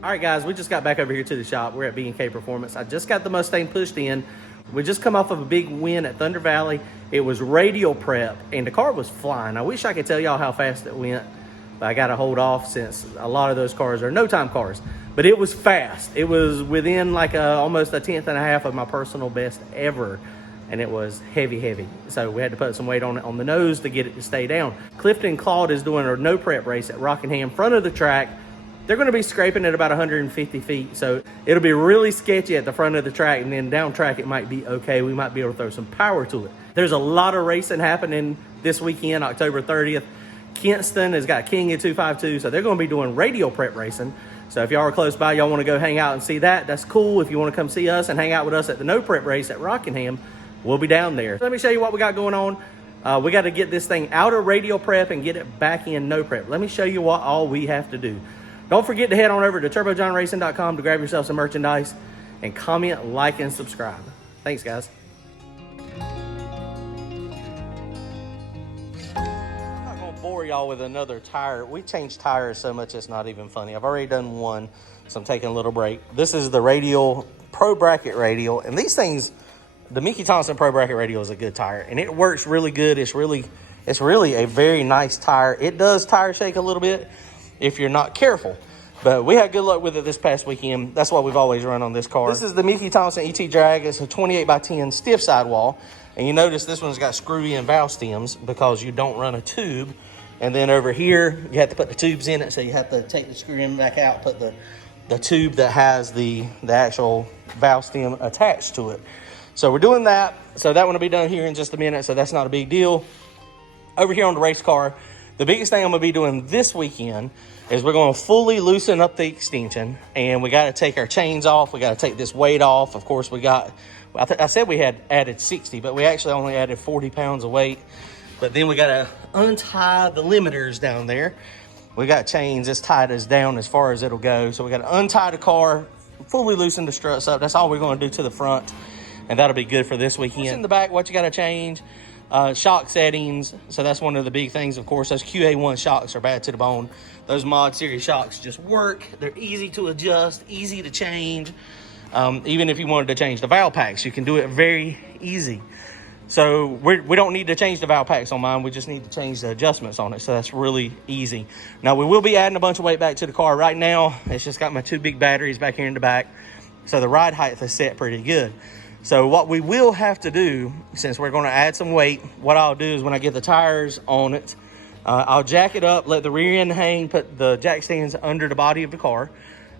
All right, guys, we just got back over here to the shop. We're at B&K Performance. I just got the Mustang pushed in. We just come off of a big win at Thunder Valley. It was radial prep, and the car was flying. I wish I could tell y'all how fast it went, but I got to hold off since a lot of those cars are no-time cars. But it was fast. It was within like almost a tenth and a half of my personal best ever, and it was heavy, heavy. So we had to put some weight on it on the nose to get it to stay down. Clifton Claude is doing a no-prep race at Rockingham, front of the track. They're going to be scraping at about 150 feet, so it'll be really sketchy at the front of the track, and then down track it might be okay. We might be able to throw some power to it. There's a lot of racing happening this weekend, October 30th. Kinston has got King at 252, so they're going to be doing radial prep racing. So if y'all are close by, y'all want to go hang out and see that, that's cool. If you want to come see us and hang out with us at the no prep race at Rockingham, we'll be down there. Let me show you what we got going on. We got to get this thing out of radial prep and get it back in no prep. Let me show you what all we have to do. Don't forget to head on over to turbojohnracing.com to grab yourself some merchandise, and comment, like, and subscribe. Thanks, guys. I'm not going to bore y'all with another tire. We changed tires so much it's not even funny. I've already done one, so I'm taking a little break. This is the Radial Pro Bracket Radial, and these things, the Mickey Thompson Pro Bracket Radial is a good tire, and it works really good. It's really a very nice tire. It does tire shake a little bit if you're not careful, but we had good luck with it this past weekend. That's what we've always run on this car. This is the Mickey Thompson ET Drag. It's a 28x10 stiff sidewall, and you notice this one's got screw-in valve stems because you don't run a tube. And then over here you have to put the tubes in it, so you have to take the screw-in back out, put the tube that has the actual valve stem attached to it. So we're doing that. So that one will be done here in just a minute, so that's not a big deal. Over here on the race car, the biggest thing I'm going to be doing this weekend is we're going to fully loosen up the extension, and we got to take our chains off. We got to take this weight off. Of course, I said we had added 60, but we actually only added 40 pounds of weight. But then we got to untie the limiters down there. We got chains as tight as down as far as it'll go. So we got to untie the car, fully loosen the struts up. That's all we're going to do to the front, and that'll be good for this weekend. In the back, what you got to change, shock settings. So that's one of the big things. Of course, those QA1 shocks are bad to the bone. Those mod series shocks just work. They're easy to adjust, easy to change. Even if you wanted to change the valve packs, you can do it very easy. So we don't need to change the valve packs on mine. We just need to change the adjustments on it. So that's really easy. Now we will be adding a bunch of weight back to the car. Right now, it's just got my two big batteries back here in the back. So the ride height is set pretty good. So what we will have to do, since we're going to add some weight, what I'll do is when I get the tires on it, I'll jack it up, let the rear end hang, put the jack stands under the body of the car,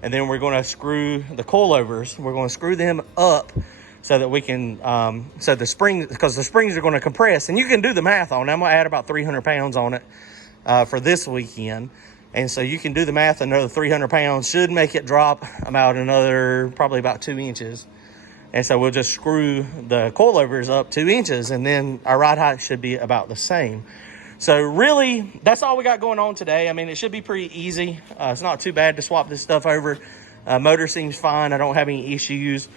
and then we're going to screw the coilovers. We're going to screw them up so that we can, so the springs, because the springs are going to compress, and you can do the math on it. I'm going to add about 300 pounds on it for this weekend. And so you can do the math, another 300 pounds should make it drop about probably about 2 inches. And so we'll just screw the coilovers up 2 inches, and then our ride height should be about the same. So really, that's all we got going on today. I mean, it should be pretty easy. It's not too bad to swap this stuff over. Motor seems fine. I don't have any issues.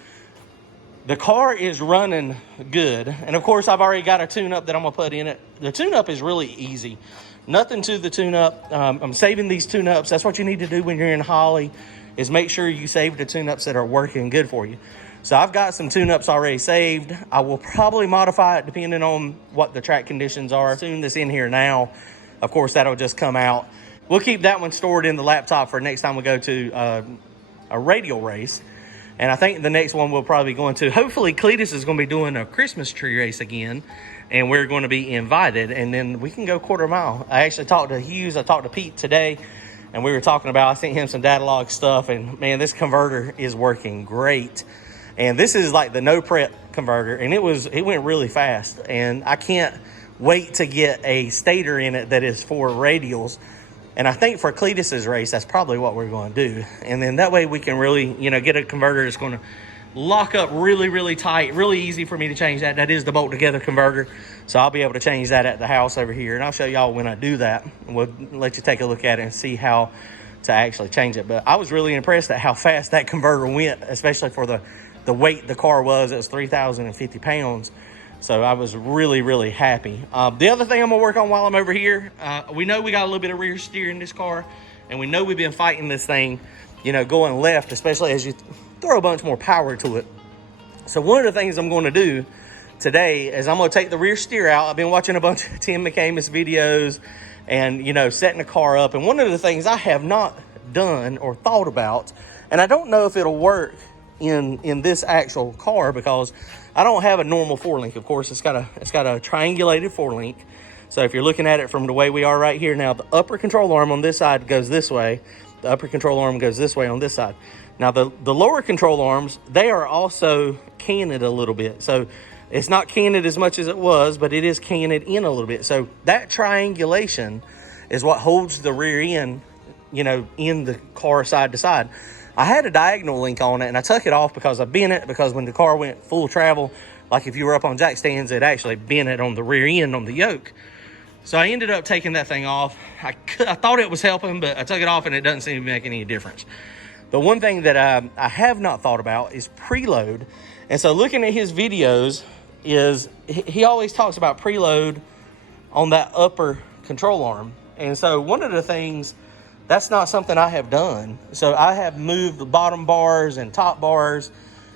The car is running good. And of course, I've already got a tune-up that I'm gonna put in it. The tune-up is really easy. Nothing to the tune-up. I'm saving these tune-ups. That's what you need to do when you're in Holly, is make sure you save the tune-ups that are working good for you. So I've got some tune-ups already saved. I will probably modify it depending on what the track conditions are. Soon that's in here now, of course, that'll just come out. We'll keep that one stored in the laptop for next time we go to a radial race. And I think the next one we'll probably be going to, hopefully Cletus is going to be doing a Christmas tree race again, and we're going to be invited, and then we can go quarter mile. I actually talked to Hughes. I talked to Pete today, and we were talking about, I sent him some data log stuff, and man, this converter is working great. And this is like the no prep converter, and it went really fast, and I can't wait to get a stator in it that is for radials. And I think for Cletus's race, that's probably what we're going to do. And then that way we can really, get a converter that's going to lock up really, really tight. Really easy for me to change that. That is the bolt together converter. So I'll be able to change that at the house over here. And I'll show y'all when I do that. We'll let you take a look at it and see how to actually change it. But I was really impressed at how fast that converter went, especially for the weight the car was. It was 3,050 pounds. So I was really, really happy. The other thing I'm gonna work on while I'm over here, we know we got a little bit of rear steer in this car, and we know we've been fighting this thing you know, going left, especially as you throw a bunch more power to it. So one of the things I'm going to do today is I'm going to take the rear steer out. I've been watching a bunch of Tim McCamus videos and, you know, setting the car up. And one of the things I have not done or thought about, and I don't know if it'll work in this actual car because I don't have a normal 4-link. Of course, it's got a triangulated 4-link. So if you're looking at it from the way we are right here now, the upper control arm on this side goes this way. The upper control arm goes this way on this side. Now, the lower control arms, they are also canted a little bit. So it's not canted as much as it was, but it is canted in a little bit. So that triangulation is what holds the rear end, you know, in the car side to side. I had a diagonal link on it, and I took it off because I bent it, because when the car went full travel, like if you were up on jack stands, it actually bent it on the rear end on the yoke. So I ended up taking that thing off. I thought it was helping, but I took it off, and it doesn't seem to make any difference. But one thing that I have not thought about is preload. And so looking at his videos, is he always talks about preload on that upper control arm. And so one of the things, that's not something I have done. So I have moved the bottom bars and top bars.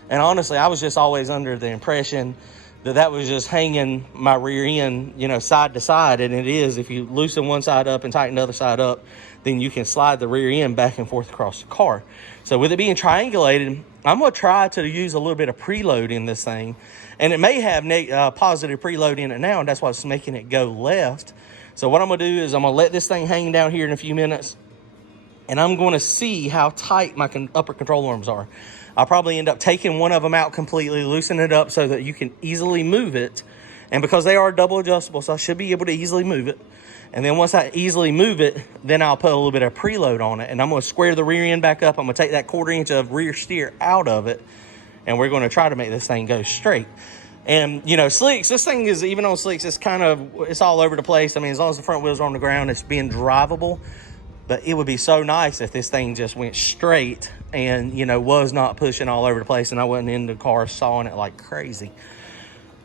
And honestly, I was just always under the impression that was just hanging my rear end, you know, side to side. And it is, if you loosen one side up and tighten the other side up, then you can slide the rear end back and forth across the car. So with it being triangulated, I'm going to try to use a little bit of preload in this thing. And it may have positive preload in it now, and that's what's making it go left. So what I'm going to do is I'm going to let this thing hang down here in a few minutes, and I'm going to see how tight my upper control arms are. I'll probably end up taking one of them out completely, loosen it up so that you can easily move it. And because they are double adjustable, so I should be able to easily move it. And then once I easily move it, then I'll put a little bit of preload on it. And I'm going to square the rear end back up. I'm going to take that 1/4 inch of rear steer out of it. And we're going to try to make this thing go straight. And, you know, slicks, this thing is, even on slicks, it's all over the place. I mean, as long as the front wheels are on the ground, it's being drivable. But it would be so nice if this thing just went straight and, you know, was not pushing all over the place and I wasn't in the car sawing it like crazy.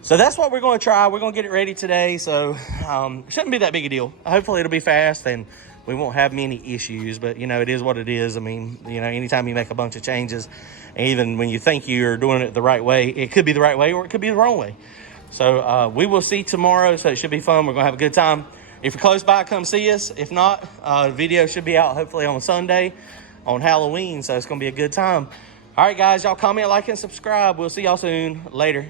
So that's what we're going to try. We're going to get it ready today. So it shouldn't be that big a deal. Hopefully it'll be fast and we won't have many issues. But, you know, it is what it is. I mean, you know, anytime you make a bunch of changes, even when you think you're doing it the right way, it could be the right way or it could be the wrong way. So we will see tomorrow. So it should be fun. We're going to have a good time. If you're close by, come see us. If not, the video should be out hopefully on Sunday on Halloween. So it's going to be a good time. All right, guys, y'all comment, like, and subscribe. We'll see y'all soon. Later.